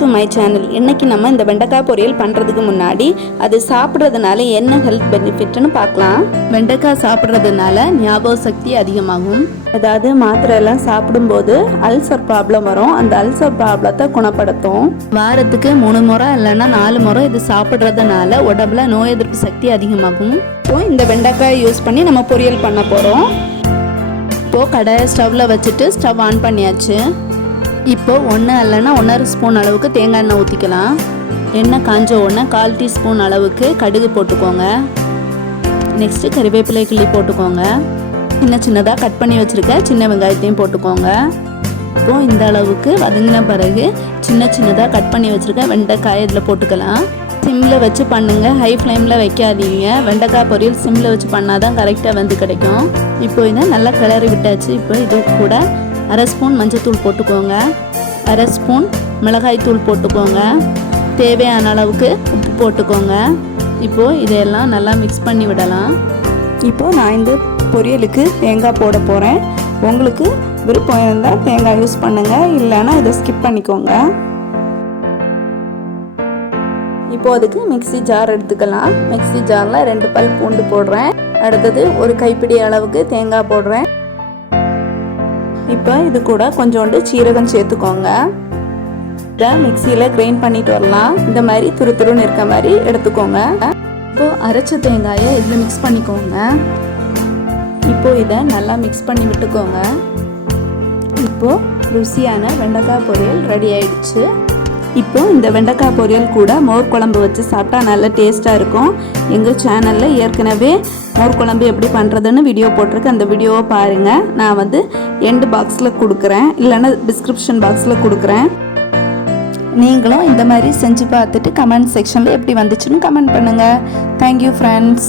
To my channel. இன்னைக்கு நம்ம இந்த வெண்டைக்காய் பொரியல் பண்ணுறதுக்கு முன்னாடி அது சாப்பிட்றதுனால என்ன ஹெல்த் பெனிஃபிட்னு பார்க்கலாம். வெண்டைக்காய் சாப்பிட்றதுனால ஞாபக சக்தி அதிகமாகும். அதாவது மாத்திரை எல்லாம் சாப்பிடும்போது அல்சர் ப்ராப்ளம் வரும். அந்த அல்சர் ப்ராப்ளத்தை குணப்படுத்தும். வாரத்துக்கு 3 முறை இல்லைன்னா 4 முறை இது சாப்பிட்றதுனால உடம்புல நோய் எதிர்ப்பு சக்தி அதிகமாகும். இப்போ இந்த வெண்டைக்காயை யூஸ் பண்ணி நம்ம பொரியல் பண்ண போகிறோம். இப்போது கடாயை ஸ்டவ்வில் வச்சுட்டு ஸ்டவ் ஆன் பண்ணியாச்சு. இப்போ 1 இல்லைன்னா 1.5 ஸ்பூன் அளவுக்கு தேங்காய் எண்ணெய் ஊற்றிக்கலாம். எண்ணெய் காஞ்ச உடனே 1/4 டீஸ்பூன் அளவுக்கு கடுகு போட்டுக்கோங்க. நெக்ஸ்ட்டு கறிவேப்பிலை கிள்ளி போட்டுக்கோங்க. சின்னதாக கட் பண்ணி வச்சுருக்க சின்ன வெங்காயத்தையும் போட்டுக்கோங்க. இப்போது இந்த அளவுக்கு வதங்கின பிறகு சின்னதாக கட் பண்ணி வச்சுருக்க வெண்டைக்காய் இதில் போட்டுக்கலாம். சிம்மில் வச்சு பண்ணுங்கள், ஹை ஃப்ளேமில் வைக்காதீங்க. வெண்டைக்காய் பொரியல் சிம்மில் வச்சு பண்ணால் தான் கரெக்டாக வந்து கிடைக்கும். இப்போ இதை நல்லா கிளறி விட்டாச்சு. இப்போ இது கூட 1/2 ஸ்பூன் மஞ்சத்தூள் போட்டுக்கோங்க. 1/2 ஸ்பூன் மிளகாய் தூள் போட்டுக்கோங்க. தேவையான அளவுக்கு உப்பு போட்டுக்கோங்க. இப்போது இதையெல்லாம் நல்லா மிக்ஸ் பண்ணி விடலாம். இப்போது நான் இந்த பொரியலுக்கு தேங்காய் போட போகிறேன். உங்களுக்கு விருப்பம் இருந்தால் தேங்காய் யூஸ் பண்ணுங்கள், இல்லைன்னா இதை ஸ்கிப் பண்ணிக்கோங்க. இப்போது அதுக்கு மிக்ஸி ஜார் எடுத்துக்கலாம். மிக்ஸி ஜாரில் 2 பல் பூண்டு போடுறேன். அடுத்தது ஒரு கைப்பிடி அளவுக்கு தேங்காய் போடுறேன். இப்போ இது கூட கொஞ்சோண்டு சீரகம் சேர்த்துக்கோங்க. இதை மிக்சியில் கிரைண்ட் பண்ணிட்டு வரலாம். இந்த மாதிரி துருன்னு இருக்க மாதிரி எடுத்துக்கோங்க. இப்போது அரைச்ச தேங்காயை இதில் மிக்ஸ் பண்ணிக்கோங்க. இப்போது இதை நல்லா மிக்ஸ் பண்ணி விட்டுக்கோங்க. இப்போது ருசியான வெண்டைக்காய் பொரியல் ரெடி ஆயிடுச்சு. இப்போ இந்த வெண்டைக்காய் பொரியல் கூட மோர் குழம்பு வச்சு சாப்பிட்டா நல்ல டேஸ்ட்டாக இருக்கும். எங்கள் சேனலில் ஏற்கனவே மோர் குழம்பு எப்படி பண்ணுறதுன்னு வீடியோ போட்டிருக்கு. அந்த வீடியோவை பாருங்கள். நான் எண்டு பாக்ஸில் கொடுக்குறேன், இல்லைன்னா டிஸ்கிரிப்ஷன் பாக்ஸில் கொடுக்குறேன். நீங்களும் இந்த மாதிரி செஞ்சு பார்த்துட்டு கமெண்ட் செக்ஷனில் எப்படி வந்துச்சுன்னு கமெண்ட் பண்ணுங்கள். Thank you friends.